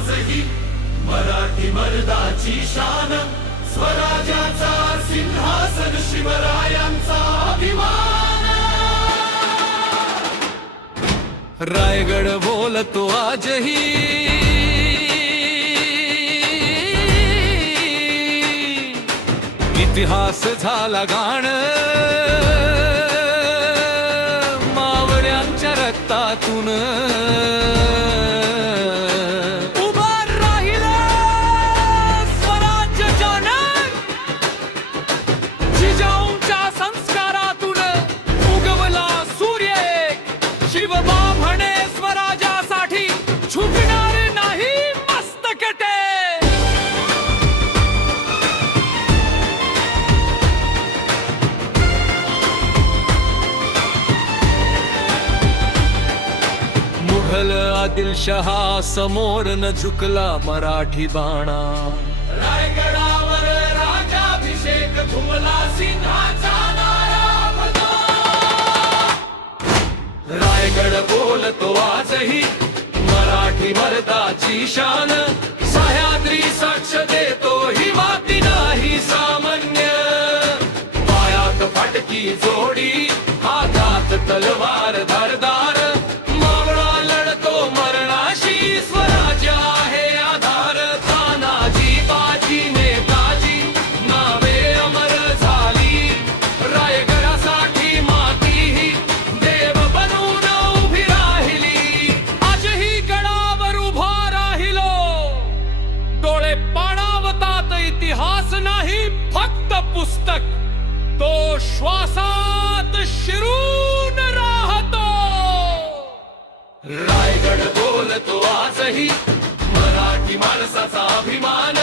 आजही मराठी मर्दाची शान. स्वराज्याचा सिंहासन शिवरायांचा अभिमान. रायगड बोलतो आजही. इतिहास झाला गाण. मावळ्यांच्या रक्तातून. झुकणार नाही मस्तक ते मुघल आदिलशहा समोर न झुकला मराठी बाणा. रायगडावर राजाभिषेक घुमला सिंहाचा रायगड बोलतो आजही मर्दाची शान सह्याद्री साक्ष देतो ही माती नाही सामान्य. पायात फाटकी जोडी हातात तलवार धारदार फक्त पुस्तक तो श्वासात शिरून राहतो. रायगड बोलतो आजही मराठी माणसाचा अभिमान.